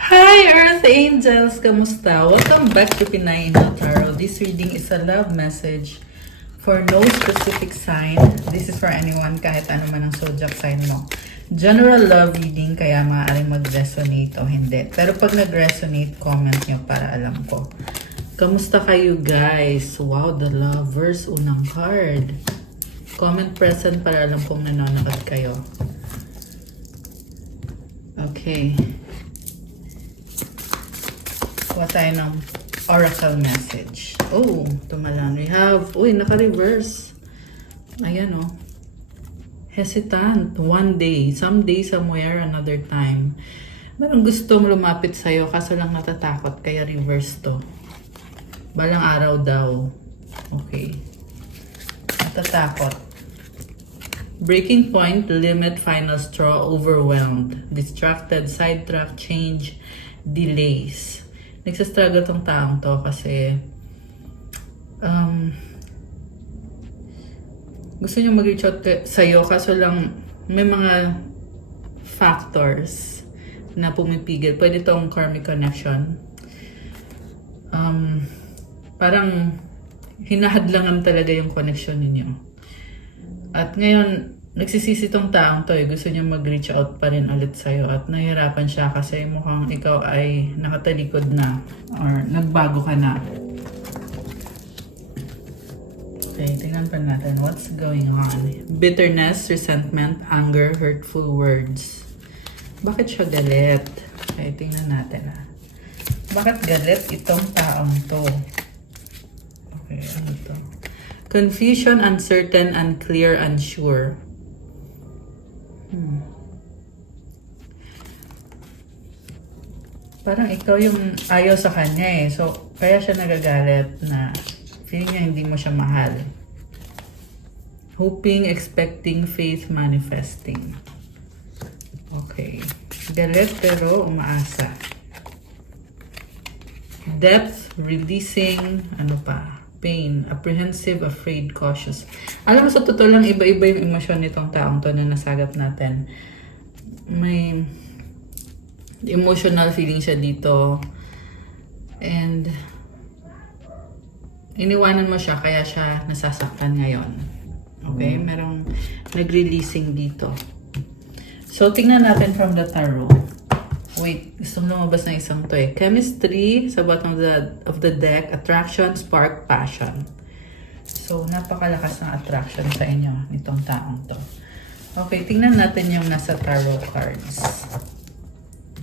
Hi Earth Angels! Kamusta? Welcome back to Pinay Angel Tarot. This reading is a love message for no specific sign. This is for anyone kahit ano man ang zodiac sign mo. General love reading kaya maaaring mag-resonate o hindi. Pero pag nag-resonate, comment nyo para alam ko. Kamusta kayo guys? Wow, the lovers, unang card. Comment present para alam kong nanonood kayo. Okay. Kuha tayo ng oracle message. Oh, tumalan. We have, uy, naka-reverse. Ayan oh. Hesitant. One day. Someday, somewhere, another time. Merong gusto lumapit sa'yo kaso lang natatakot. Kaya reverse to. Balang araw daw. Okay. Natatakot. Breaking point, limit, final straw, overwhelmed. Distracted, sidetrack, change, delays. Nagsastruggle tong taong to kasi gusto niyo mag-reach out sa'yo kaso lang may mga factors na pumipigil. Pwede tong karmic connection. Parang hinahadlangan talaga yung connection ninyo. At ngayon, nagsisisi tong taong to gusto niya mag-reach out pa rin ulit sa'yo at nahihirapan siya kasi mukhang ikaw ay nakatalikod na or nagbago ka na. Okay, tingnan pa natin what's going on. Bitterness, resentment, anger, hurtful words. Bakit siya galit? Okay, tingnan natin Bakit galit itong taong to? Okay, ano to? Confusion, uncertain, unclear, unsure. Parang ikaw yung ayaw sa kanya So, kaya siya nagagalit na feeling niya hindi mo siya mahal. Hoping, expecting, faith, manifesting. Okay. Galit pero umaasa. Depth, releasing, ano pa? Pain, apprehensive, afraid, cautious. Alam mo, sa totoo lang, iba-iba yung emosyon nitong taong to na nasagap natin. May emotional feeling siya dito. And iniwanan mo siya, kaya siya nasasaktan ngayon. Okay? Merong nag-releasing dito. So, tingnan natin from the tarot. Wait, gusto mo lumabas na isang to Chemistry, sa bottom of the deck, attraction, spark, passion. So, napakalakas ng attraction sa inyo nitong taong to. Okay, tingnan natin yung nasa tarot cards.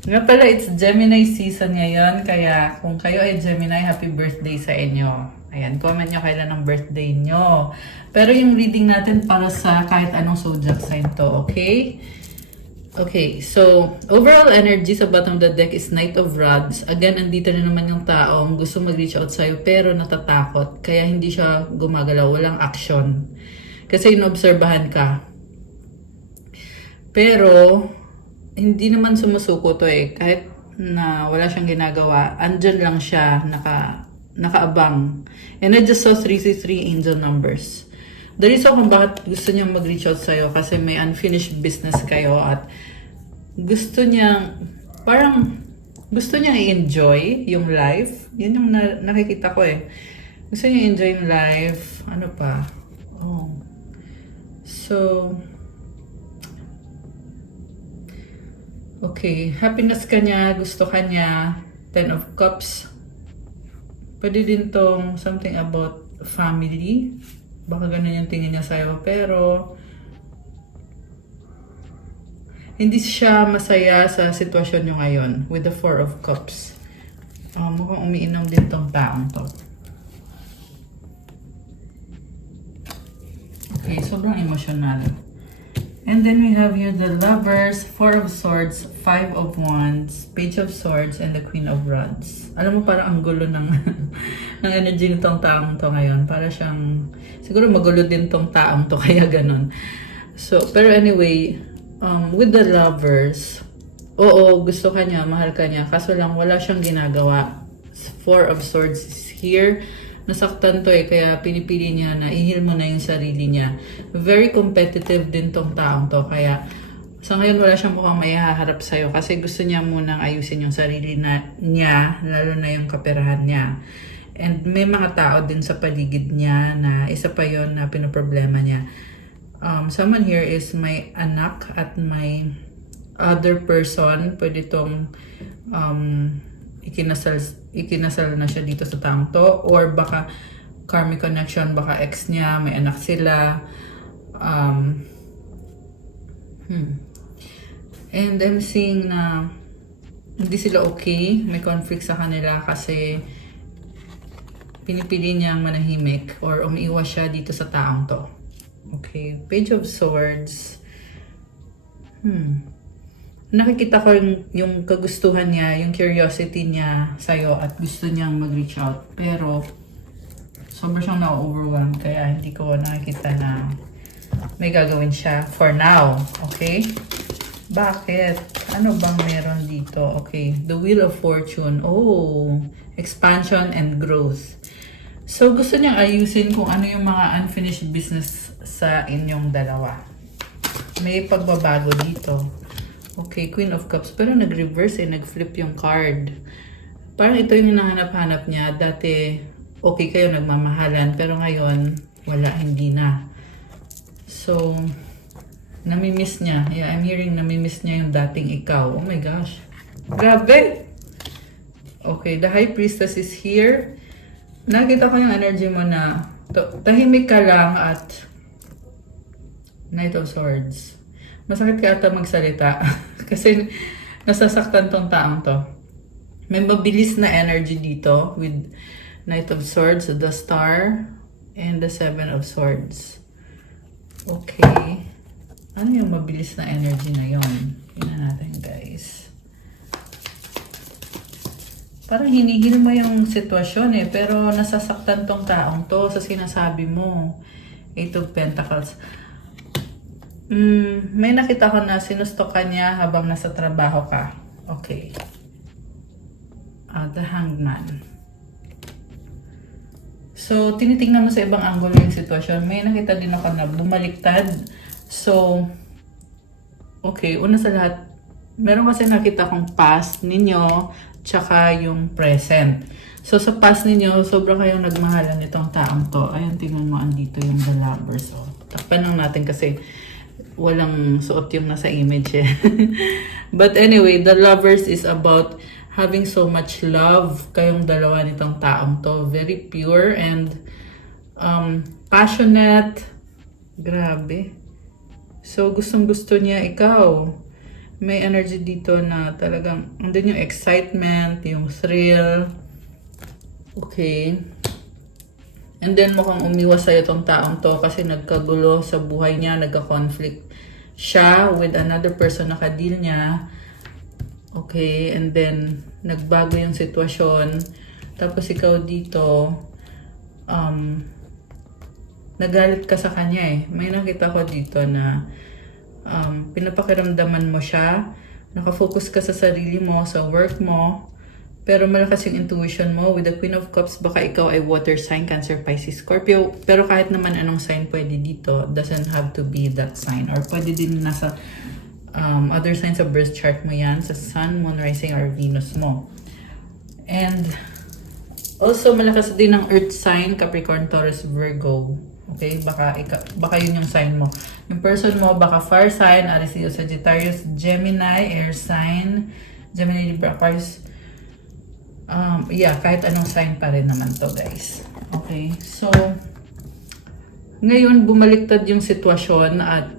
Nga pala, it's Gemini season ngayon, kaya kung kayo ay Gemini, happy birthday sa inyo. Ayan, comment nyo kailan ang birthday nyo. Pero yung reading natin para sa kahit anong zodiac sign to, okay? Okay, so overall energy sa bottom of the deck is Knight of Rods. Again, andito na naman yung taong gusto mag-reach out sa'yo pero natatakot. Kaya hindi siya gumagalaw, walang action. Kasi inobserbahan ka. Pero, hindi naman sumusuko to Kahit na wala siyang ginagawa, andyan lang siya, nakaabang. And I just saw 333 angel numbers. The reason kung bakit gusto niya mag-reach out sa'yo kasi may unfinished business kayo at gusto niya i-enjoy yung life. Yan yung nakikita ko Gusto niya i-enjoy yung life. Ano pa? Oh. So, okay. Happiness ka niya. Gusto ka niya. 10 of Cups. Pwede din tong something about family. Baka ganun yung tingin niya sa'yo. Pero, hindi siya masaya sa sitwasyon niyo ngayon with the 4 of Cups. Mukhang umiinom din tong taong to. Okay, sobrang emotional. And then we have here the Lovers, 4 of Swords, 5 of Wands, Page of Swords, and the Queen of Rods. Alam mo, parang ang gulo ng, ng energy nitong taong to ngayon. Para siyang, siguro magulo din tong taong to, kaya ganun. So, pero anyway, with the Lovers, oo, gusto ka niya, mahal ka niya, kaso lang wala siyang ginagawa. 4 of Swords is here. Nasaktan to kaya pinipili niya na i-heal mo na yung sarili niya. Very competitive din tong taong to, kaya Sa ngayon, wala siyang mukhang maihaharap sa'yo kasi gusto niya munang ayusin yung sarili niya, lalo na yung kaperahan niya. And may mga tao din sa paligid niya na isa pa yon na pinoproblema niya. Someone here is may anak at may other person. Pwede itong ikinasal na siya dito sa taong to. Or baka karmic connection, baka ex niya, may anak sila. And I'm seeing na hindi sila okay. May conflict sa kanila kasi pinipili niyang manahimik or umiiwas siya dito sa taong to. Okay, Page of Swords. Nakikita ko yung kagustuhan niya, yung curiosity niya sa'yo at gusto niyang mag-reach out. Pero, sobrang siyang na-overwhelm kaya hindi ko nakikita na may gagawin siya for now. Okay? Bakit? Ano bang meron dito? Okay, the Wheel of Fortune. Oh, expansion and growth. So, gusto niyang ayusin kung ano yung mga unfinished business sa inyong dalawa. May pagbabago dito. Okay, Queen of Cups. Pero nag-reverse nag-flip yung card. Parang ito yung hinahanap-hanap niya. Dati, okay kayo, nagmamahalan. Pero ngayon, wala, hindi na. So, namimiss niya. Yeah, I'm hearing namimiss niya yung dating ikaw. Oh my gosh. Grabe! Okay, the High Priestess is here. Nakita ko yung energy mo na tahimik ka lang at Knight of Swords. Masakit ka ata magsalita kasi nasasaktan tong taong to. May mabilis na energy dito with Knight of Swords, the Star, and the Seven of Swords. Okay. Ano yung mabilis na energy na yon? Tingnan natin, guys. Parang hinihil mo yung sitwasyon pero nasasaktan tong taong to sa sinasabi mo. Eight of Pentacles. May nakita ko na sinusto ka niya habang nasa trabaho ka. Okay. The Hangman. So, tinitingnan mo sa ibang angulo yung sitwasyon. May nakita din ako na bumaliktad. So, okay, una sa lahat, meron kasi nakita kong past ninyo, tsaka yung present. So, sa past ninyo, sobrang kayong nagmahalan nitong taong to. Ayun, tingnan mo, andito yung The Lovers. So, takpan lang natin kasi walang suot yung nasa image eh. But anyway, The Lovers is about having so much love kayong dalawa nitong taong to. Very pure and passionate. Grabe. So, gustong-gusto niya ikaw. May energy dito na talagang, andun yung excitement, yung thrill. Okay. And then, mukhang umiwas sa'yo tong taong to kasi nagkagulo sa buhay niya, nagka-conflict siya with another person na kadil niya. Okay. And then, nagbago yung sitwasyon. Tapos, ikaw dito, nagalit ka sa kanya May nakita ko dito na pinapakiramdaman mo siya, nakafocus ka sa sarili mo, sa work mo, pero malakas yung intuition mo. With the Queen of Cups, baka ikaw ay water sign, Cancer, Pisces, Scorpio, pero kahit naman anong sign pwede dito, doesn't have to be that sign, or pwede din nasa other signs of birth chart mo yan, sa Sun, Moon, Rising, or Venus mo. And also, malakas din ang Earth sign, Capricorn, Taurus, Virgo. Okay, baka yun yung sign mo. Yung person mo, baka fire sign, Aries, Leo, Sagittarius, Gemini, air sign, Gemini, Libra, Aquarius. Yeah, kahit anong sign pa rin naman to, guys. Okay, so, ngayon, bumaliktad yung sitwasyon at,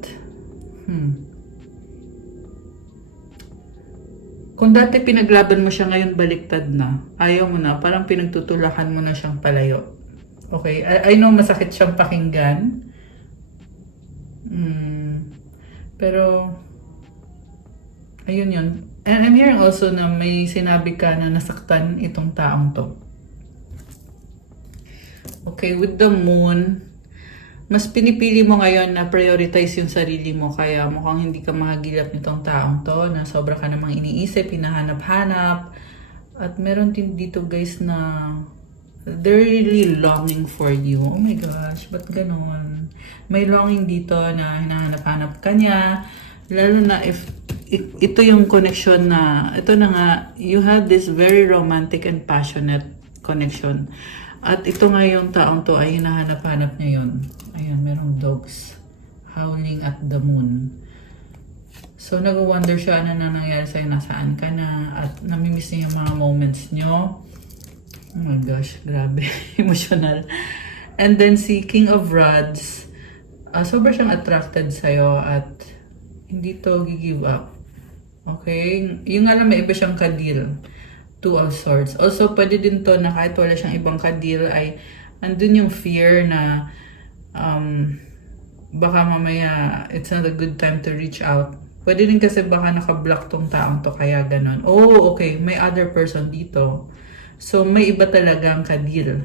kung dati pinaglaban mo siya, ngayon baliktad na. Ayaw mo na, parang pinagtutulakan mo na siyang palayo. Okay, I know masakit siyang pakinggan. Pero, ayun yun. And I'm hearing also na may sinabi ka na nasaktan itong taong to. Okay, with the Moon, mas pinipili mo ngayon na prioritize yung sarili mo. Kaya mukhang hindi ka mahagilap nitong taong to, na sobra ka namang iniisip, hinahanap-hanap. At meron din dito, guys, na they're really longing for you. Oh my gosh, ba't ganon? May longing dito na hinahanap-hanap ka niya. Lalo na if ito yung connection na, ito na nga, you have this very romantic and passionate connection. At ito nga yung taong to ay hinahanap-hanap niya yun. Ayan, merong dogs howling at the moon. So, nag-wonder siya ano na nangyari sa'yo, nasaan ka na, at namimiss niya yung mga moments nyo. Oh my gosh, grabe. Emotional. And then si King of Rods, sobrang siyang attracted sa'yo at hindi to give up. Okay? Yung alam, may iba siyang kadil. Two of Swords. Also, pwede din to na kahit wala siyang ibang kadil ay andun yung fear na baka mamaya it's not a good time to reach out. Pwede din kasi baka naka-block tong taong to kaya ganun. Oh, okay. May other person dito. So, may iba talagang kadil.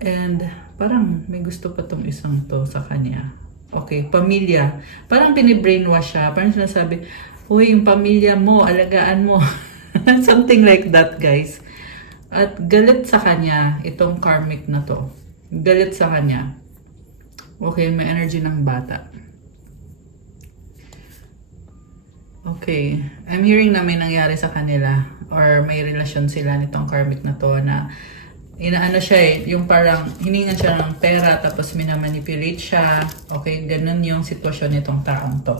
And parang may gusto pa tong isang to sa kanya. Okay, pamilya. Parang pinibrainwash siya. Parang sinasabi, uy, yung pamilya mo, alagaan mo. Something like that, guys. At galit sa kanya, itong karmic na to. Galit sa kanya. Okay, may energy ng bata. Okay, I'm hearing na may nangyari sa kanila or may relasyon sila nitong karmic na to na inaano siya yung parang hiningan siya ng pera tapos minamanipulate siya. Okay, ganun yung sitwasyon nitong taong to.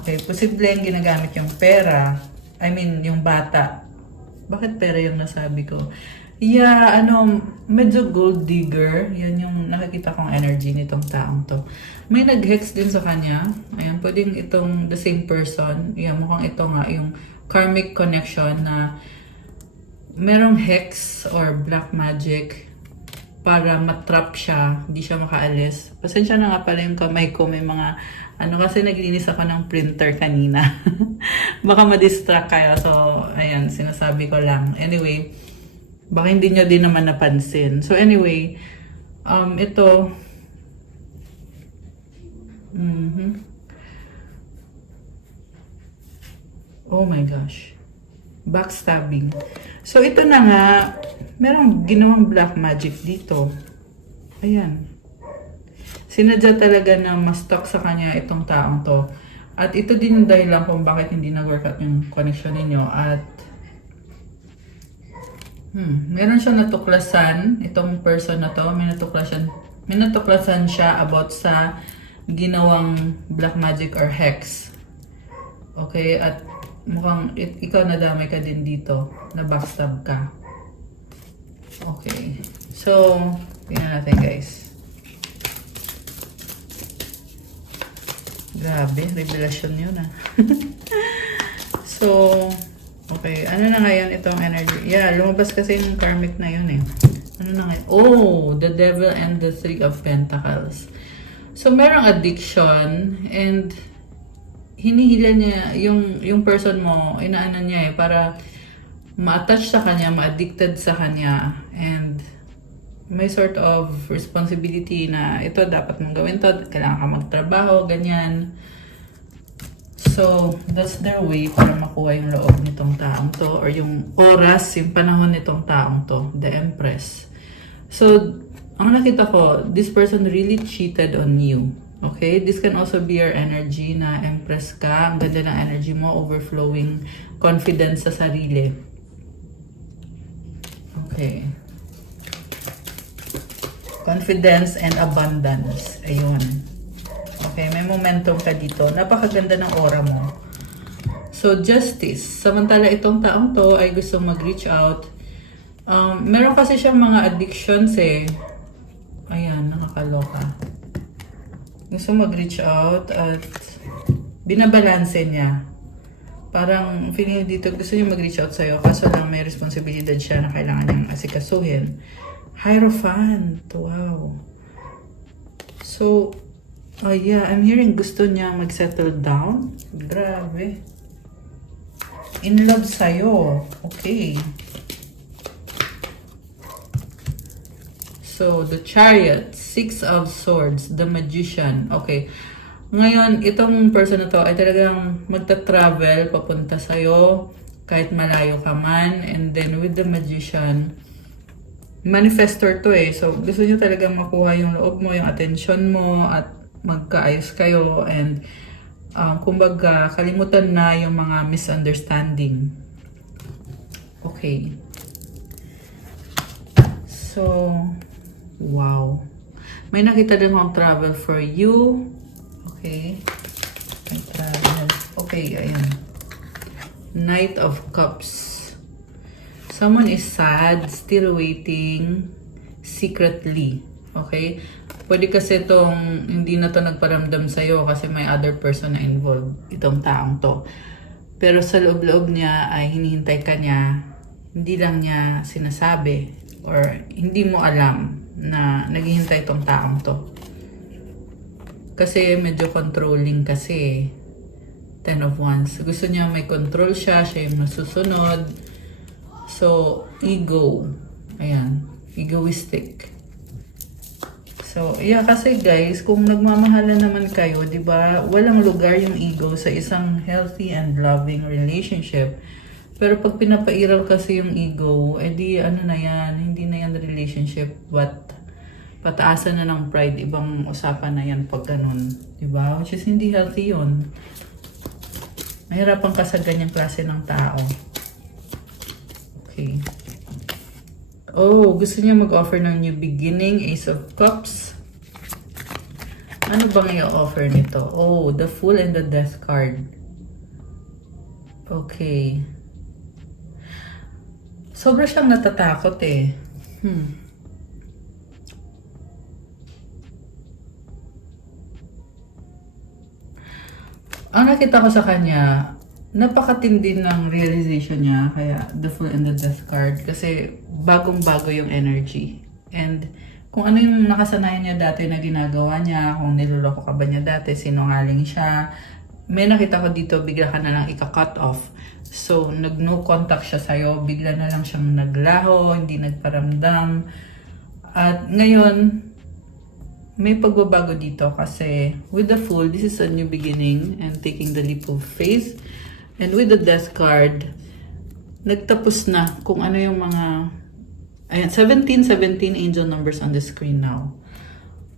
Okay, posibleng ginagamit yung pera. I mean, yung bata. Bakit pera yung nasabi ko? Yeah, medyo gold digger. Yan yung nakikita kong energy nitong taong to. May nag-hex din sa kanya. Ayan, pwedeng itong the same person. Yan, mukhang ito nga, yung karmic connection na merong hex or black magic para matrap siya, hindi siya makaalis. Pasensya na nga pala yung kamay ko, may mga kasi naglinis ako ng printer kanina. Baka ma-distract kayo. So, ayan, sinasabi ko lang. Anyway, baka hindi nyo din naman napansin. So, anyway, ito, oh my gosh. Backstabbing. So, ito na nga, merong ginawang black magic dito. Ayan. Sinadya talaga na mas stuck sa kanya itong taong to. At ito din yung dahilan kung bakit hindi nag-workout yung connection ninyo. At meron siyang natuklasan, itong person na to, may natuklasan siya about sa ginawang black magic or hex. Okay, at mukhang ikaw nadamay ka din dito, na backstab ka. Okay, so tingnan natin guys. Grabe, revelasyon yun So, okay. Ano na ngayon itong energy? Yeah, lumabas kasi yung karmic na yun Ano na ngayon? Oh, the devil and the three of pentacles. So, merong addiction and hinihila niya yung person mo, inaano niya para ma-attach sa kanya, ma-addicted sa kanya, and may sort of responsibility na ito dapat mong gawin to, kailangan ka magtrabaho, ganyan. So, that's their way para makuha yung loob nitong taong to or yung oras, yung panahon nitong taong to, the Empress. So, ang nakita ko, this person really cheated on you. Okay? This can also be your energy na Empress ka. Ang ganda ng energy mo, overflowing confidence sa sarili. Okay. Confidence and abundance. Ayun. Okay, may momentum ka dito. Napakaganda ng aura mo. So, justice. Samantala itong taong to ay gustong mag-reach out. Meron kasi siyang mga addictions Ayan, nakakaloka. Gusto mag-reach out at binabalanse niya. Parang feeling dito gusto niya mag-reach out sa'yo kaso lang may responsibilidad siya na kailangan niyang asikasuhin. Hierophant. Wow. So, yeah, I'm hearing gusto niya mag-settle down. Grabe. In love sa'yo. Okay. So, the Chariot, Six of Swords, the Magician. Okay. Ngayon, itong person na to ay talagang magta-travel papunta sa'yo kahit malayo ka man. And then, with the Magician, manifestor to So, gusto niyo talagang makuha yung loob mo, yung attention mo, at magkaayos kayo and kumbaga kalimutan na yung mga misunderstanding. Okay. So, wow. May nakita din akong travel for you. Okay. May travel. Okay, ayan. Knight of Cups. Someone is sad, still waiting, secretly. Okay? Pwede kasi itong hindi na to nagparamdam sa'yo kasi may other person na involved, itong taong to. Pero sa loob-loob niya ay hinihintay ka niya, hindi lang niya sinasabi or hindi mo alam na naghihintay itong taong to. Kasi medyo controlling kasi. 10 of Wands. Gusto niya may control siya, siya yung nasusunod. So, ego. Ayan. Egoistic. So, yeah, kasi guys, kung nagmamahalan naman kayo, di ba, walang lugar yung ego sa isang healthy and loving relationship. Pero pag pinapairal kasi yung ego, edi ano na yan, hindi na yan relationship, but pataasan na ng pride, ibang usapan na yan pag ganun. Di ba? Which is hindi healthy yun. Mahirapan ka sa ganyang klase ng tao. Okay. Oh, gusto niya mag-offer ng new beginning, Ace of Cups. Ano bang i-offer nito? Oh, the Fool and the Death card. Okay. Sobra siyang natatakot eh. Ang nakita ko sa kanya, napakatindi ng realization niya, kaya the Fool and the Death card, kasi bagong-bago yung energy. And kung ano yung nakasanayan niya dati na ginagawa niya, kung niloloko ka ba niya dati, sinungaling siya, may nakita ko dito, bigla ka na lang ika-cut off. So, nag-no contact siya sa'yo, bigla na lang siyang naglaho, hindi nagparamdam. At ngayon, may pagbabago dito kasi with the Fool, this is a new beginning and taking the leap of faith. And with the Death card, nagtapos na kung ano yung mga, ayan, 17 angel numbers on the screen now.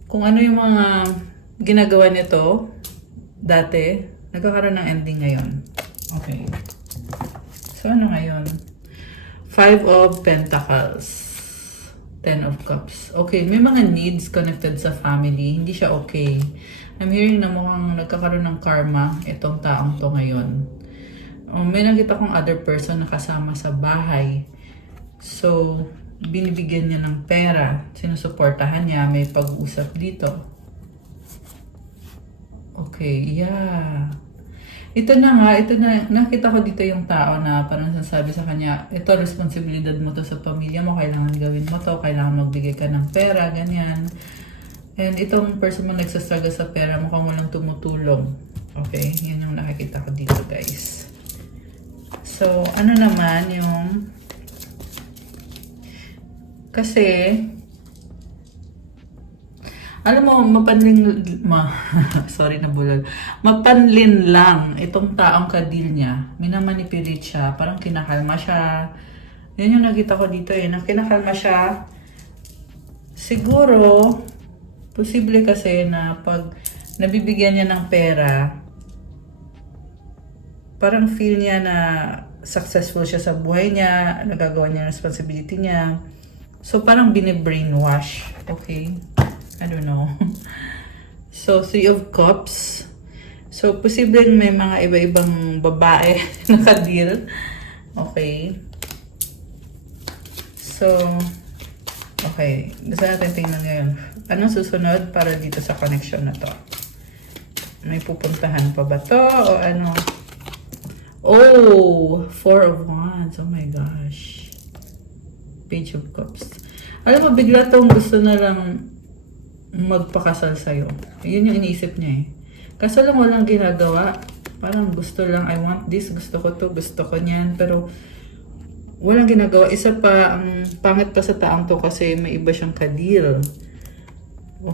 Kung ano yung mga ginagawa nito dati, nagkakaroon ng ending ngayon. Okay. So, ano ngayon? 5 of Pentacles. 10 of Cups. Okay, may mga needs connected sa family. Hindi siya okay. I'm hearing na mukhang nagkakaroon ng karma itong taong to ngayon. May nakita kong other person na kasama sa bahay. So, binibigyan niya ng pera. Sinusuportahan niya. May pag-uusap dito. Okay, yeah. Ito na, nakita ko dito yung tao na parang sasabi sa kanya, ito, responsibilidad mo to sa pamilya mo, kailangan gawin mo to, kailangan magbigay ka ng pera, ganyan. And itong person mo nagsastruggle sa pera, mukhang walang tumutulong. Okay, yun yung nakikita ko dito, guys. So, ano naman yung, kasi, alam mo, sorry na bulol. Mapanlin lang itong taong kadil niya. Minamanipulate siya. Parang kinakalma siya. Yan yung nakita ko dito eh. Nang kinakalma siya, siguro, posible kasi na pag nabibigyan niya ng pera, parang feel niya na successful siya sa buhay niya, nagagawa niya ng responsibility niya. So, parang bine-brainwash. Okay? I don't know. So, 3 of Cups. So, posibleng may mga iba-ibang babae na kadil. Okay. So, okay. Gusto natin tingnan ngayon. Anong susunod para dito sa connection na to? May pupuntahan pa ba to? O ano? Oh! 4 of Wands. Oh my gosh. Page of Cups. Alam mo, bigla tong gusto na lang magpakasal sa'yo. Yun yung iniisip niya eh. Kaso lang walang ginagawa. Parang gusto lang, I want this, gusto ko to, gusto ko niyan. Pero walang ginagawa. Isa pa, ang pangit pa sa taong to kasi may iba siyang kadil.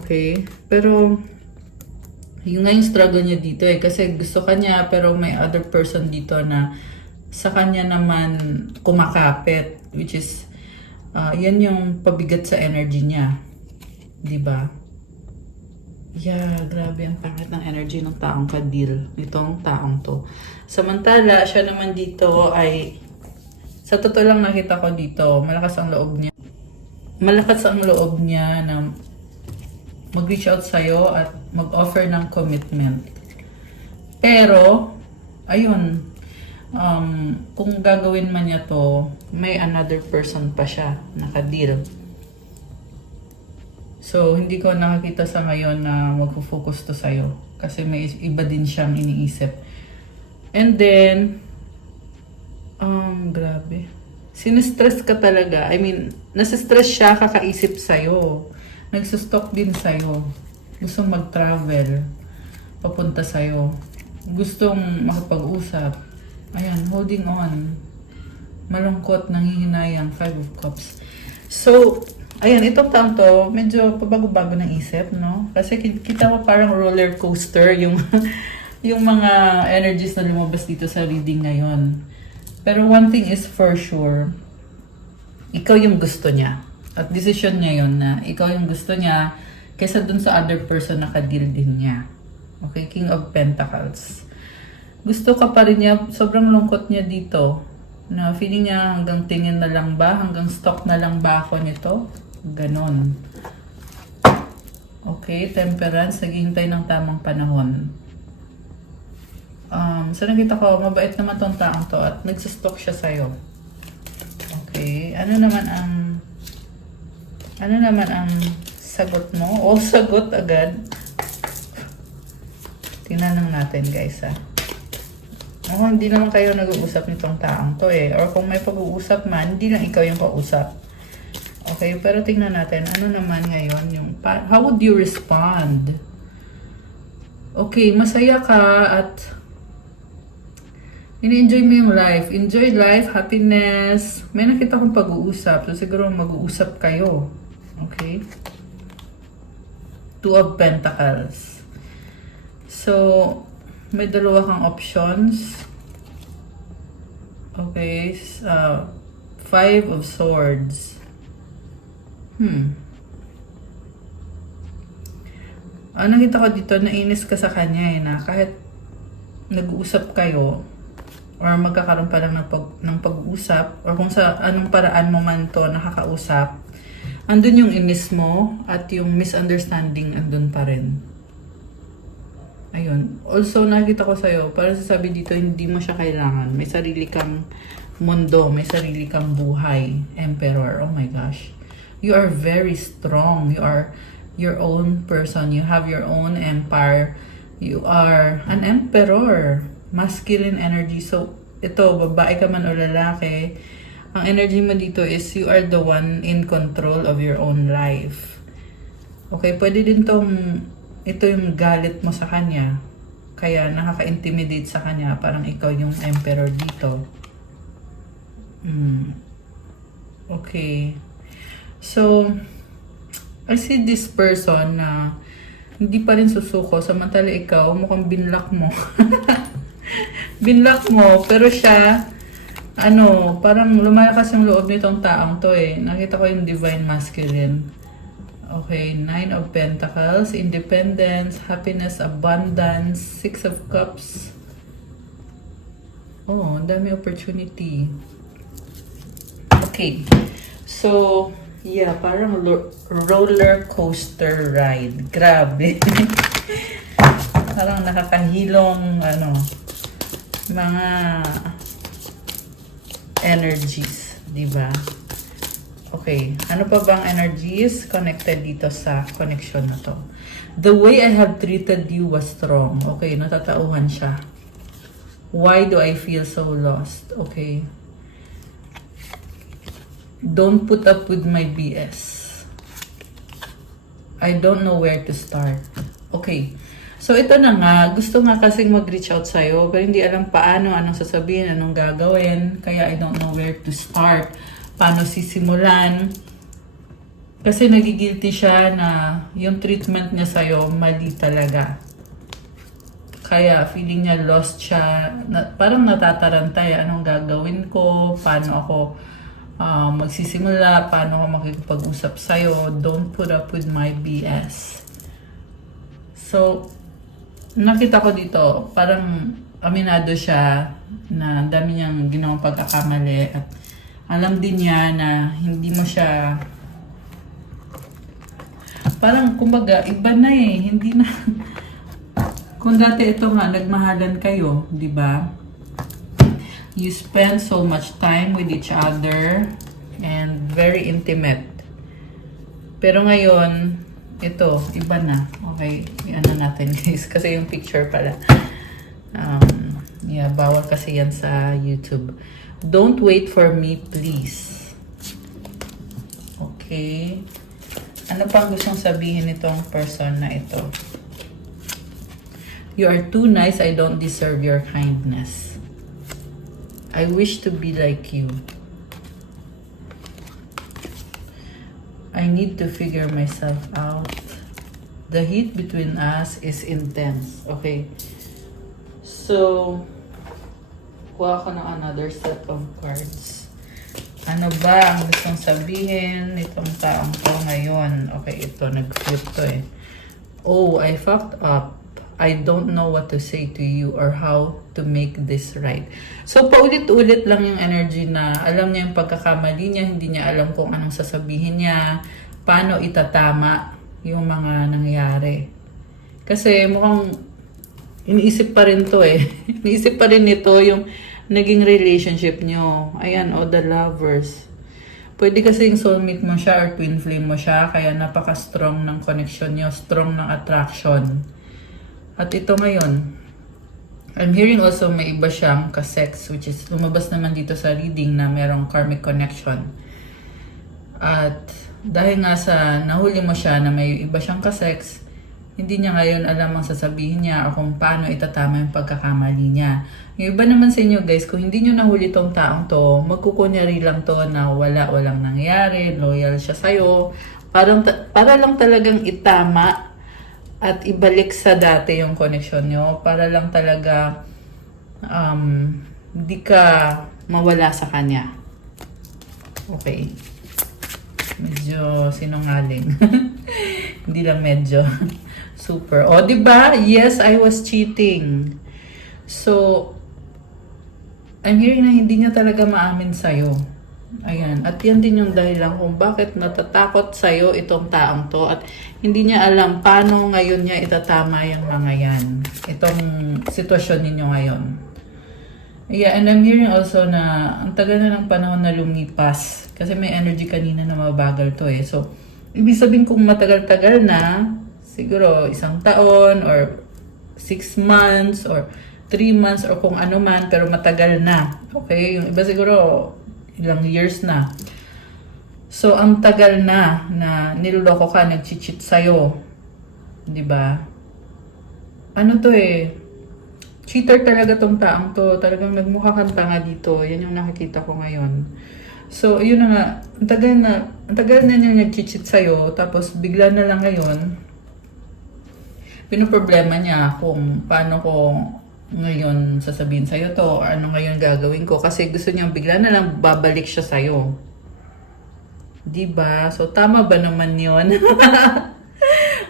Okay? Pero yung nga yung struggle niya dito eh. Kasi gusto ka niya pero may other person dito na sa kanya naman kumakapit. Which is, yan yung pabigat sa energy niya. Diba? Yeah, grabe ang pangit ng energy ng taong kadil. Itong taong to. Samantala, siya naman dito ay, sa totoo lang nakita ko dito, malakas ang loob niya. Malakas ang loob niya na mag-reach out sa'yo at mag-offer ng commitment. Pero, ayun, kung gagawin man niya to, may another person pa siya nakadeal. So, hindi ko nakakita sa ngayon na magfo-focus to sa'yo. Kasi may iba din siyang iniisip. And then, grabe. Sinistress ka talaga. I mean, nasistress siya kakaisip sa'yo. Nagsustalk din sa'yo. Gustong mag-travel. Papunta sa'yo. Gustong makapag-usap. Ayan, holding on. Malungkot, nanghihinayang. 5 of Cups. So, ayan, itong taong to, medyo pabago-bago ng isip, no? Kasi kita mo parang roller coaster yung, yung mga energies na lumabas dito sa reading ngayon. Pero one thing is for sure, ikaw yung gusto niya. At decision niya yun na ikaw yung gusto niya kaysa dun sa other person na ka-deal din niya. Okay, King of Pentacles. Gusto ka pa rin niya, sobrang lungkot niya dito. Na feeling niya hanggang tingin na lang ba? Hanggang stock na lang ba ako nito? Ganon. Okay, Temperance. Naghihintay ng tamang panahon. So nakita ko, mabait naman tong taong to at nagsustalk siya sa'yo. Okay, ano naman ang sagot mo? O, sagot agad. Tingnan natin guys ha. Hindi naman kayo nag-uusap nitong taong to eh. Or kung may pag-uusap man, hindi lang ikaw yung kausap. Okay, pero tingnan natin, ano naman ngayon yung, how would you respond? Okay, masaya ka at ini-enjoy mo yung life. Enjoy life, happiness. May nakita kong pag-uusap, so siguro mag-uusap kayo. Okay? 2 of Pentacles. So, may dalawa kang options. Okay, 5 of Swords. Nakita ko dito, nainis ka sa kanya eh, na kahit nag-uusap kayo or magkakaroon pa lang ng pag-uusap or kung sa anong paraan mo man to nakakausap, andun yung inis mo at yung misunderstanding andun pa rin. Ayun. Also, nakita ko sa'yo, parang sasabi dito, hindi mo siya kailangan. May sarili kang mundo, may sarili kang buhay. Emperor, oh my gosh. You are very strong. You are your own person. You have your own empire. You are an emperor. Masculine energy. So, ito, babae ka man o lalaki, ang energy mo dito is you are the one in control of your own life. Okay, pwede din ito yung galit mo sa kanya. Kaya nakaka-intimidate sa kanya. Parang ikaw yung emperor dito. Okay. So, I see this person na hindi pa rin susuko. Samantala ikaw, mukhang binlock mo. Binlock mo. Pero siya, parang lumalakas yung loob nitong taong to eh. Nakita ko yung Divine Masculine. Okay, 9 of Pentacles, independence, happiness, abundance, 6 of Cups. Oh, dami opportunity. Okay. So, yeah, parang roller coaster ride. Grabe. Parang nakakahilong, mga energies, di ba? Okay, ano pa bang energies connected dito sa connection na to? The way I have treated you was strong. Okay, natatauhan siya. Why do I feel so lost? Okay. Don't put up with my BS. I don't know where to start. Okay. So, ito na nga. Gusto nga kasing mag-reach out sa'yo, pero hindi alam paano, anong sasabihin, anong gagawin. Kaya I don't know where to start. Paano sisimulan. Kasi nagigilty siya na yung treatment niya sa'yo, mali talaga. Kaya feeling niya lost siya. Parang natatarantay. Anong gagawin ko? Paano ako magsisimula? Paano ako makikipag-usap sa'yo? Don't put up with my BS. So, nakita ko dito, parang aminado siya na ang dami niyang ginawang pagkakamali at alam din niya na hindi mo siya parang kumbaga iba na eh, hindi na kung dati ito nga nagmahalan kayo, di ba? You spend so much time with each other and very intimate. Pero ngayon, ito, iba na. Okay, ano natin guys, kasi yung picture pala. Yeah, bawal kasi yan sa YouTube. Don't wait for me, please. Okay. Ano pang gustong sabihin nitong person na ito? You are too nice, I don't deserve your kindness. I wish to be like you. I need to figure myself out. The heat between us is intense. Okay. So, kuha ko ng another set of cards. Ano ba ang gustong sabihin nitong taong to ngayon? Okay, ito. Nag-flip to eh. Oh, I fucked up. I don't know what to say to you or how to make this right. So, paulit-ulit lang yung energy na alam niya yung pagkakamali niya, hindi niya alam kung anong sasabihin niya, paano itatama yung mga nangyari. Kasi mukhang iniisip pa rin to eh. Iniisip pa rin nito yung naging relationship nyo. Ayan, the lovers. Pwede kasi yung soulmate mo siya or twin flame mo siya, kaya napaka-strong ng connection nyo, strong ng attraction. At ito ngayon, I'm hearing also may iba siyang ka-sex, which is lumabas naman dito sa reading na merong karmic connection. At dahil nga sa nahuli mo siya na may iba siyang ka-sex, hindi niya ngayon alam ang sasabihin niya o kung paano itatama yung pagkakamali niya. Yung iba naman sa inyo guys, kung hindi nyo nahuli tong taong to, magkukunyari lang to na walang nangyari, loyal siya sa'yo. Para lang talagang itama at ibalik sa dati yung connection nyo. Para lang talaga hindi ka mawala sa kanya. Okay. Medyo sinungaling. Hindi lang medyo. Super. O, diba? Yes, I was cheating. So, I'm hearing na hindi niya talaga maamin sa'yo. Ayan. At yan din yung dahilan kung bakit natatakot sa'yo itong taong to. At hindi niya alam paano ngayon niya itatama yung mga yan. Itong sitwasyon ninyo ngayon. Yeah, and I'm hearing also na ang tagal na ng panahon na lumipas. Kasi may energy kanina na mabagal to eh. So, ibig sabihin kung matagal-tagal na, siguro 1 taon or 6 months or 3 months or kung ano man, pero matagal na. Okay? Yung iba siguro ilang years na. So, ang tagal na niloloko ka, nag-cheat sa'yo. Diba? Ano to eh? Cheater talaga tong taong to. Talagang nagmukha kang tanga dito. Yan yung nakikita ko ngayon. So, yun na nga. Ang tagal na niya nag-cheat sa'yo. Tapos, bigla na lang ngayon, pinoproblema niya kung paano ko ngayon sasabihin sa'yo to. Or ano ngayon gagawin ko. Kasi gusto niya bigla na lang babalik siya sa'yo. Diba? So, tama ba naman yun?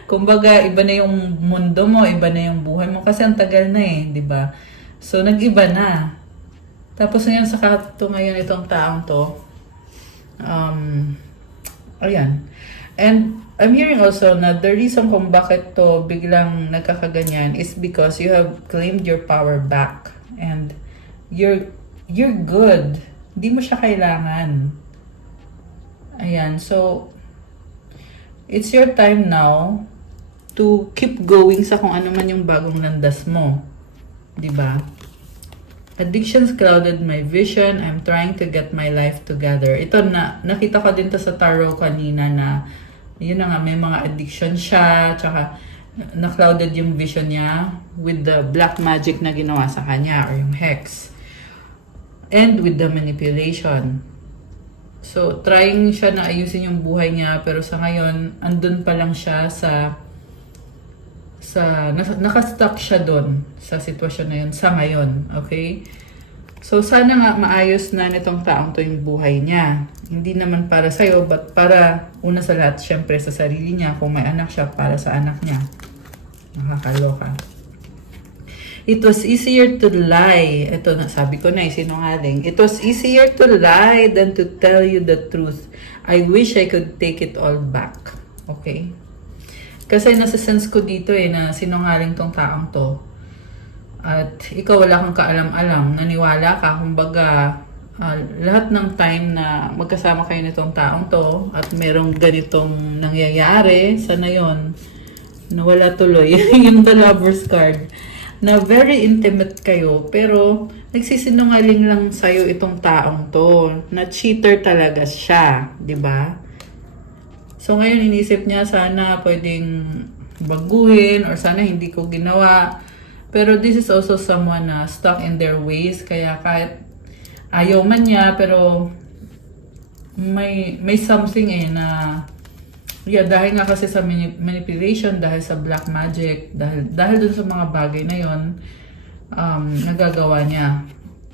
Kumbaga, iba na yung mundo mo, iba na yung buhay mo. Kasi ang tagal na eh, di ba? So, nag-iba na. Tapos ngayon, ngayon itong taong to. Ayan. And I'm hearing also na the reason kung bakit to biglang nagkakaganyan is because you have claimed your power back. And you're good. Hindi mo siya kailangan. Ayan. So, it's your time now to keep going sa kung ano man yung bagong landas mo. Diba? Addictions clouded my vision. I'm trying to get my life together. Ito nakita ko din to sa tarot kanina na yun na nga, may mga addiction siya, tsaka na-clouded yung vision niya with the black magic na ginawa sa kanya or yung hex. And with the manipulation. So, trying siya na ayusin yung buhay niya, pero sa ngayon, andun pa lang siya nakastuck siya doon sa sitwasyon na yun sa ngayon, okay? So, sana nga maayos na nitong taong to yung buhay niya. Hindi naman para sa'yo, but para una sa lahat, syempre sa sarili niya, kung may anak siya, para sa anak niya. Nakakaloka. It was easier to lie. Ito na, sabi ko na, sinungaling. It was easier to lie than to tell you the truth. I wish I could take it all back. Okay? Kasi nasa-sense ko dito na sinungaling tong taong to. At ikaw wala kang kaalam-alam. Naniwala ka, kumbaga, lahat ng time na magkasama kayo nitong taong to at merong ganitong nangyayari, sana yon nawala tuloy yung the lover's card. Na very intimate kayo, pero nagsisinungaling lang sa'yo itong taong to, na cheater talaga siya, di ba? So ngayon inisip niya, sana pwedeng baguhin, or sana hindi ko ginawa. Pero this is also someone na stuck in their ways, kaya kahit ayaw man niya, pero may something na dahil nga kasi sa manipulation, dahil sa black magic, dahil dun sa mga bagay na yon, nagagawa niya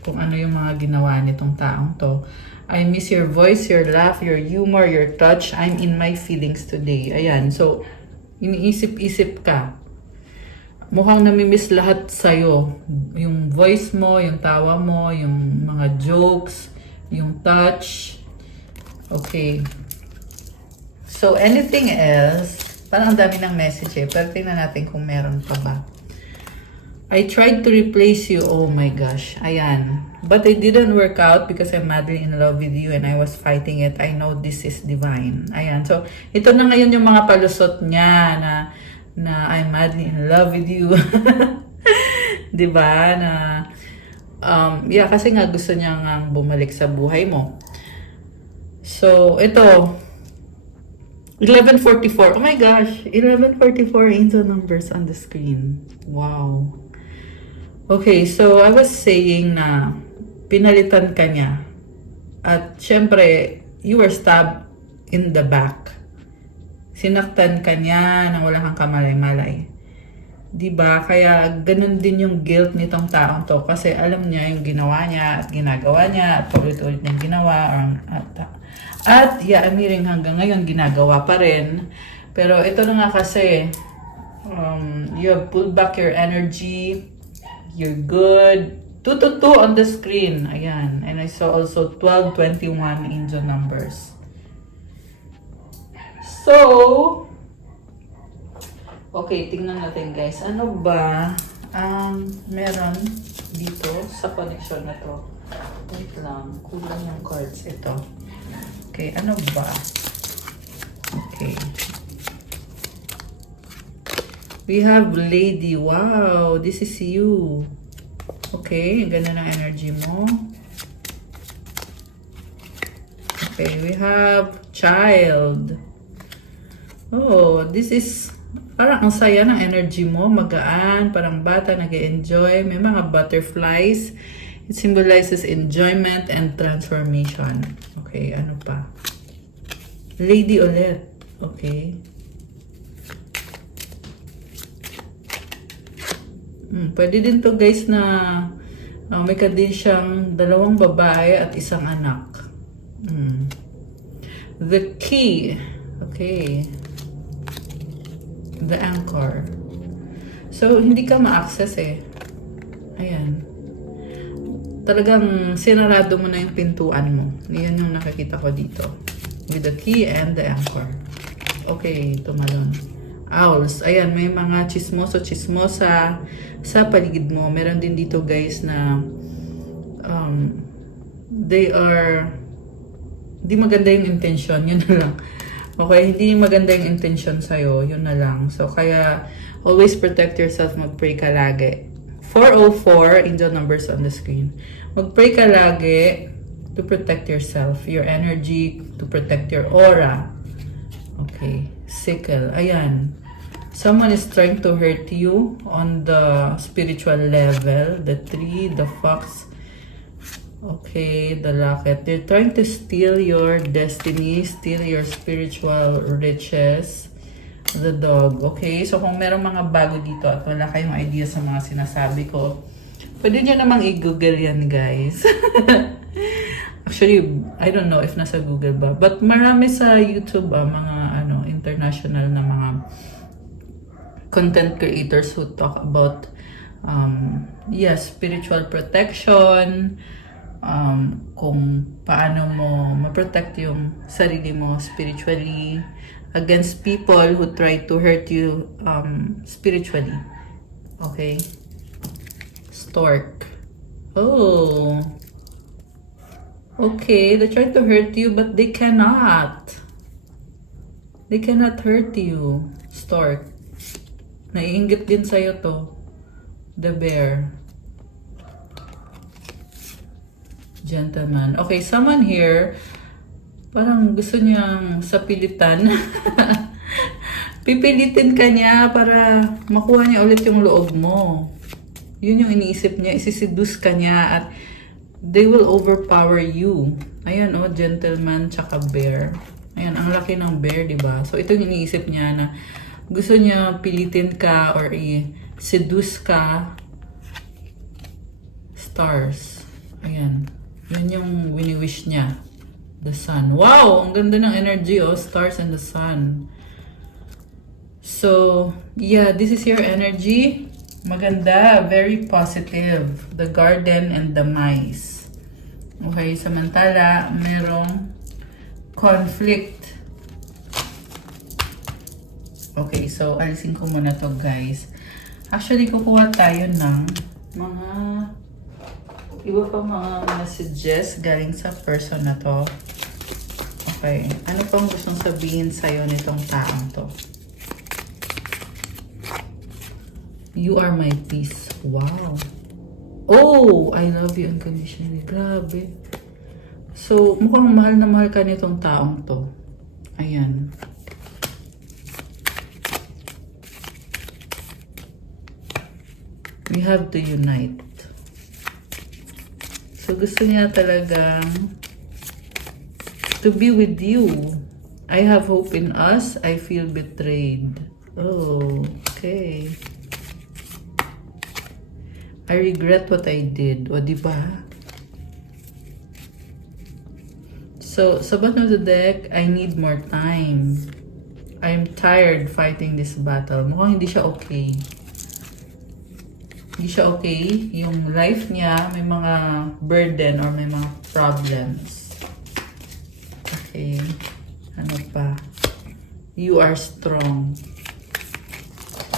kung ano yung mga ginawa nitong taong to. I miss your voice, your laugh, your humor, your touch. I'm in my feelings today. Ayan, so iniisip-isip ka. Mukhang namimiss lahat sa'yo. Yung voice mo, yung tawa mo, yung mga jokes, yung touch. Okay. So, anything else? Parang ang dami ng message pero tingnan natin kung meron pa ba. I tried to replace you. Oh my gosh. Ayan. But it didn't work out because I'm madly in love with you and I was fighting it. I know this is divine. Ayan. So, ito na ngayon yung mga palusot niya na I'm madly in love with you. Diba? Kasi nga gusto niya nga bumalik sa buhay mo. So, ito. 11:44. Oh my gosh. 11:44 angel numbers on the screen. Wow. Okay, so I was saying na pinalitan ka niya. At syempre, you were stabbed in the back. Sinaktan ka niya nang wala kang kamalay-malay. Diba? Kaya ganun din yung guilt nitong taong to. Kasi alam niya yung ginawa niya at ginagawa niya at ulit-ulit niyang ginawa. At amiring hanggang ngayon ginagawa pa rin. Pero ito na nga kasi, you have pulled back your energy. You're good. 2 on the screen. Ayan. And I saw also 12:21 angel numbers. So, okay, tingnan natin guys. Ano ba ang meron dito sa connection na to? Wait lang. Kulang yung cards. Ito. Okay, ano ba? Okay. We have Lady. Wow, this is you. Okay, ganda ng energy mo. Okay, we have Child. Oh, this is parang ang saya ng energy mo. Magaan, parang bata, nag-enjoy. May mga butterflies. It symbolizes enjoyment and transformation. Okay, ano pa? Lady ulit. Okay. Pwede din to guys na may din siyang 2 babae at 1 anak. The key. Okay. The anchor. So, hindi ka ma-access Ayan. Talagang sinarado mo na yung pintuan mo. Yan yung nakikita ko dito. With the key and the anchor. Okay, tumalon. Owls. Ayan, may mga chismosa sa paligid mo. Meron din dito guys na they are hindi maganda yung intention. Yun na lang. Okay, hindi maganda yung intention sa'yo. Yun na lang. So, kaya always protect yourself. Mag-pray ka lagi. 404 angel numbers on the screen. Mag-pray ka lagi to protect yourself, your energy, to protect your aura. Okay. Sickle. Ayan. Someone is trying to hurt you on the spiritual level. The tree, the fox. Okay, the locket. They're trying to steal your destiny, steal your spiritual riches. The dog. Okay, so kung merong mga bago dito at wala kayong idea sa mga sinasabi ko, pwede nyo namang i-google yan, guys. Actually, I don't know if nasa Google ba. But marami sa YouTube, mga international na mga content creators who talk about spiritual protection, kung paano mo ma-protect yung sarili mo spiritually against people who try to hurt you spiritually. Okay? Stork. Oh. Okay, they try to hurt you but they cannot. They cannot hurt you. Stork. Naiinggit din sa'yo to. The bear. Gentleman. Okay, someone here, parang gusto niyang sapilitan. Pipilitin ka niya para makuha niya ulit yung loob mo. Yun yung iniisip niya. Isiseduce ka niya at they will overpower you. Ayan, oh, gentleman tsaka bear. Ayan, ang laki ng bear, diba? So, ito yung iniisip niya na gusto niya pilitin ka or i-seduce ka. Stars. Ayan. Yun yung wini-wish niya. The sun. Wow! Ang ganda ng energy, oh. Stars and the sun. So, yeah, this is your energy. Maganda. Very positive. The garden and the mice. Okay, samantala, merong conflict. Okay, so alisin ko muna to, guys. Actually, kukuha tayo ng mga iba pa mga messages galing sa person na to. Okay, ano pang gustong sabihin sa'yo nitong taong to? You are my peace. Wow. Oh, I love you unconditionally. Grabe. So, mukhang mahal na mahal ka nitong taong to. Ayan. We have to unite. So, gusto niya talagang to be with you. I have hope in us. I feel betrayed. Oh, okay. I regret what I did. O, diba? So, sa bottom of the deck, I need more time. I'm tired fighting this battle. Mukhang hindi siya okay. Hindi siya okay. Yung life niya, may mga burden or may mga problems. Okay. Ano pa? You are strong.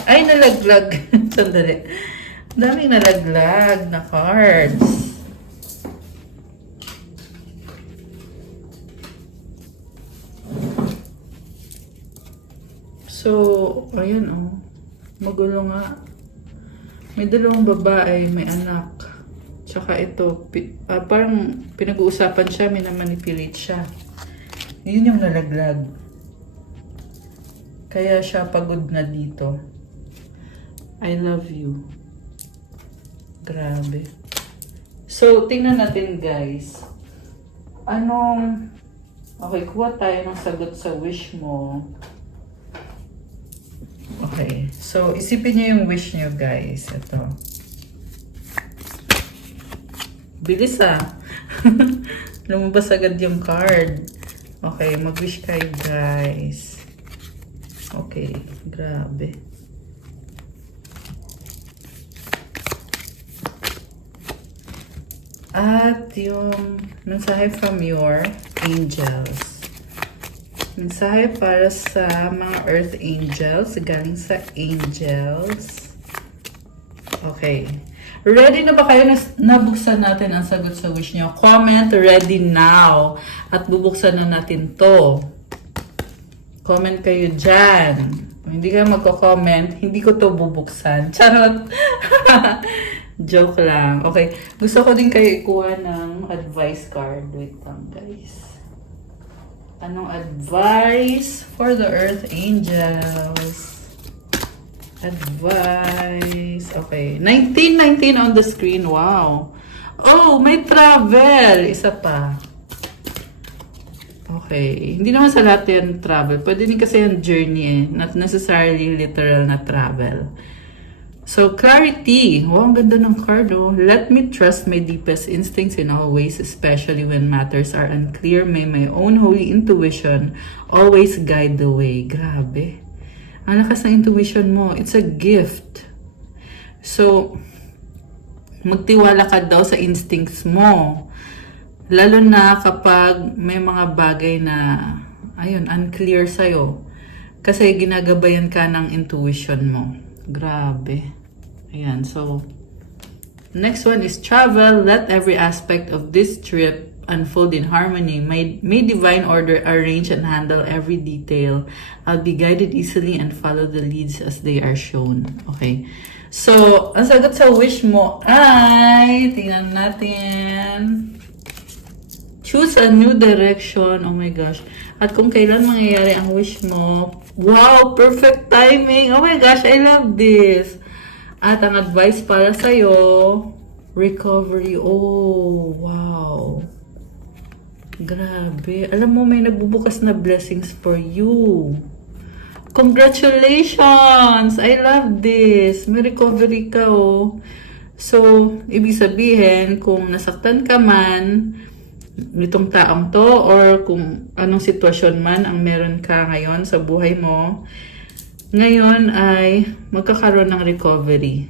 Ay, nalaglag. Sandali. Daming nalaglag na cards. So, ayan oh. Magulo nga. May dalawang babae, may anak. Tsaka ito, parang pinag-uusapan siya, minamanipulate siya. Yun yung nalaglag. Kaya siya pagod na dito. I love you. Grabe. So, tingnan natin, guys. Okay, kuha tayo ng sagot sa wish mo. Okay. So, isipin niyo yung wish niyo, guys. Ito. Bilis ah. Lumabas agad yung card. Okay, mag-wish kayo, guys. Okay, grabe. At yung mensahe from your angels. Mensahe para sa mga earth angels. Galing sa angels. Okay. Ready na ba kayo? Nabuksan natin ang sagot sa wish nyo. Comment ready now. At bubuksan na natin to. Comment kayo dyan. Kung hindi kayo magko-comment, hindi ko to bubuksan. Charot! Joke lang. Okay. Gusto ko din kayo ikuha ng advice card. Wait lang, guys. Anong advice for the earth angels? Advice. Okay. 1919 on the screen. Wow. Oh, may travel. Isa pa. Okay. Hindi naman sa lahat yan travel. Pwede din kasi yung journey eh. Not necessarily literal na travel. So, clarity. Wow, ang ganda ng card, oh. Let me trust my deepest instincts in all ways, especially when matters are unclear. May my own holy intuition always guide the way. Grabe. Ang lakas ng intuition mo. It's a gift. So, magtiwala ka daw sa instincts mo. Lalo na kapag may mga bagay na, ayun, unclear sa'yo. Kasi ginagabayan ka ng intuition mo. Grabe. Ayan, so, next one is travel. Let every aspect of this trip unfold in harmony. May divine order arrange and handle every detail. I'll be guided easily and follow the leads as they are shown. Okay. So, ang sagot sa wish mo ay, tingnan natin. Choose a new direction. Oh my gosh. At kung kailan mangyayari ang wish mo, wow, perfect timing. Oh my gosh, I love this. At ang advice para sa'yo, recovery. Oh, wow. Grabe. Alam mo, may nagbubukas na blessings for you. Congratulations! I love this. May recovery ka, oh. So, ibig sabihin, kung nasaktan ka man nitong taong to, or kung anong sitwasyon man ang meron ka ngayon sa buhay mo, ngayon ay magkakaroon ng recovery.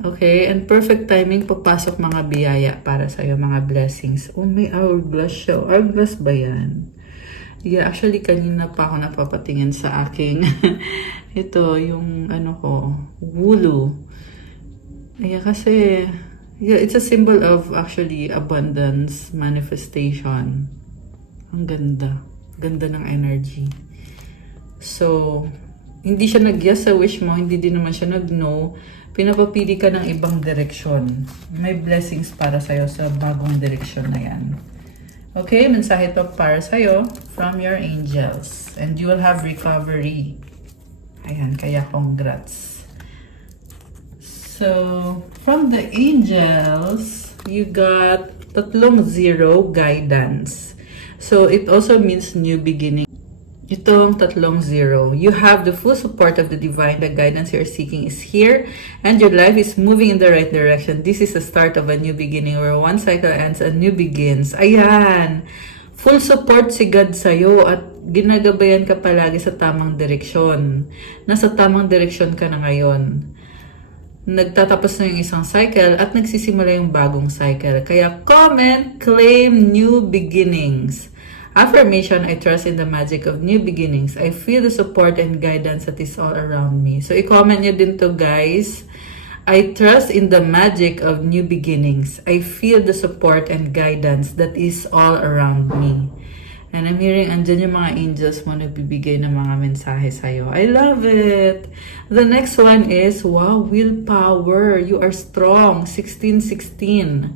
Okay? And perfect timing, papasok mga biyaya para sa'yo, mga blessings. Oh, may hourglass siya. Hourglass ba yan? Yeah, actually, kanina pa ako napapatingin sa aking, ito, yung, ano ko, wulu. Yeah, kasi, yeah, it's a symbol of, actually, abundance, manifestation. Ang ganda. Ganda ng energy. So, hindi siya nag-yes sa wish mo, hindi din naman siya nag-no. Pinapapili ka ng ibang direksyon. May blessings para sa'yo sa bagong direksyon na yan. Okay, mensahe to para sa'yo from your angels. And you will have recovery. Ayan, kaya congrats. So, from the angels, you got 30 guidance. So, it also means new beginning. Itong 30. You have the full support of the divine. The guidance you're seeking is here. And your life is moving in the right direction. This is the start of a new beginning. Where one cycle ends, a new begins. Ayan! Full support si God sa'yo at ginagabayan ka palagi sa tamang direksyon. Nasa tamang direksyon ka na ngayon. Nagtatapos na yung isang cycle at nagsisimula yung bagong cycle. Kaya comment, claim new beginnings. Affirmation, I trust in the magic of new beginnings. I feel the support and guidance that is all around me. So, i-comment nyo din to, guys. I trust in the magic of new beginnings. I feel the support and guidance that is all around me. And I'm hearing, andyan yung mga angels mo nagbibigay ng mga mensahe sa'yo. I love it! The next one is, wow, willpower. You are strong. 1616.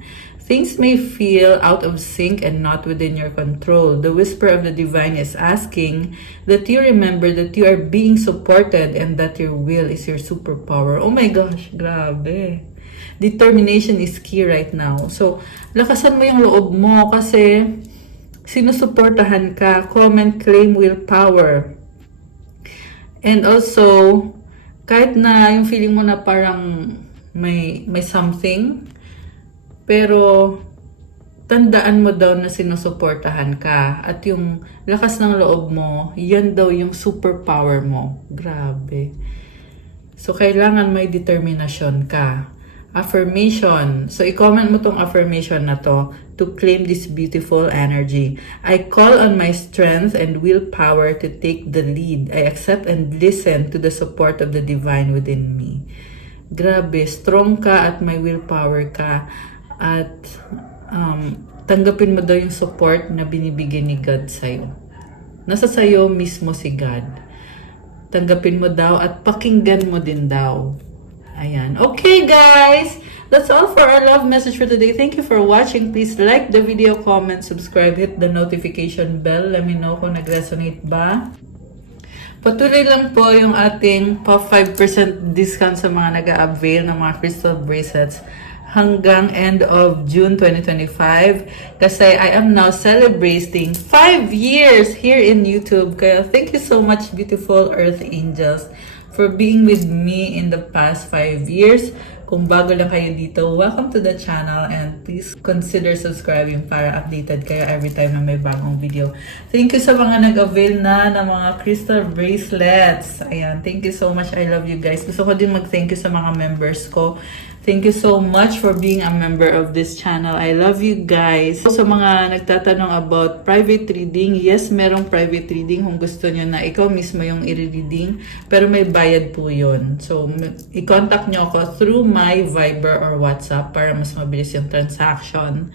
Things may feel out of sync and not within your control. The whisper of the divine is asking that you remember that you are being supported and that your will is your superpower. Oh my gosh, grabe. Determination is key right now. So, lakasan mo yung loob mo kasi sinusuportahan ka. Comment, claim willpower. And also, kahit na yung feeling mo na parang may something, pero tandaan mo daw na sinusuportahan ka. At yung lakas ng loob mo, yan daw yung superpower mo. Grabe. So, kailangan may determinasyon ka. Affirmation. So, i-comment mo tong affirmation na to claim this beautiful energy. I call on my strength and willpower to take the lead. I accept and listen to the support of the divine within me. Grabe. Strong ka at may willpower ka. At tanggapin mo daw yung support na binibigay ni God sa'yo. Nasa sa'yo mismo si God. Tanggapin mo daw at pakinggan mo din daw. Ayan. Okay, guys! That's all for our love message for today. Thank you for watching. Please like the video, comment, subscribe, hit the notification bell. Let me know kung nag-resonate ba. Patuloy lang po yung ating pa 5% discount sa mga nag-a-avail ng mga crystal bracelets hanggang end of June 2025 kasi I am now celebrating 5 years here in YouTube. Kaya thank you so much, beautiful Earth Angels, for being with me in the past 5 years. Kung bago lang kayo dito, welcome to the channel and please consider subscribing para updated kayo every time na may bagong video. Thank you sa mga nag-avail na ng mga crystal bracelets. Ayan, thank you so much. I love you guys. Gusto ko din mag-thank you sa mga members ko. Thank you so much for being a member of this channel. I love you guys. Sa mga nagtatanong about private reading, yes, merong private reading kung gusto nyo na ikaw mismo yung i-reading, pero may bayad po yun. So, i-contact nyo ako through my Viber or WhatsApp para mas mabilis yung transaction.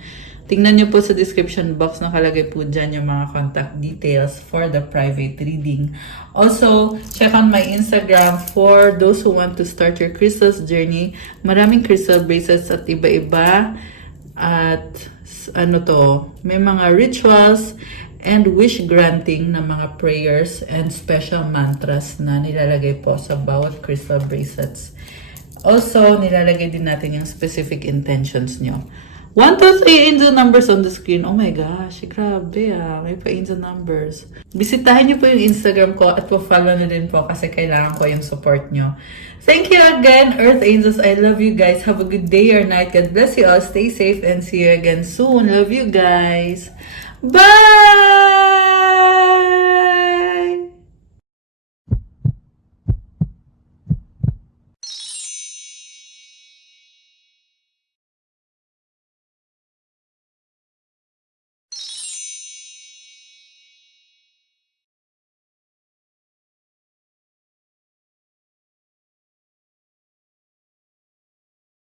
Tingnan nyo po sa description box, nakalagay po dyan yung mga contact details for the private reading. Also, check on my Instagram for those who want to start your crystals journey. Maraming crystal bracelets at iba-iba. At may mga rituals and wish granting na mga prayers and special mantras na nilalagay po sa bawat crystal bracelets. Also, nilalagay din natin yung specific intentions nyo. 1, 2, 3 angel numbers on the screen. Oh my gosh, grabe may pa angel numbers. Bisitahin niyo po yung Instagram ko at po-follow na din po kasi kailangan ko yung support nyo. Thank you again, Earth Angels. I love you guys. Have a good day or night. God bless you all. Stay safe and see you again soon. Love you guys. Bye!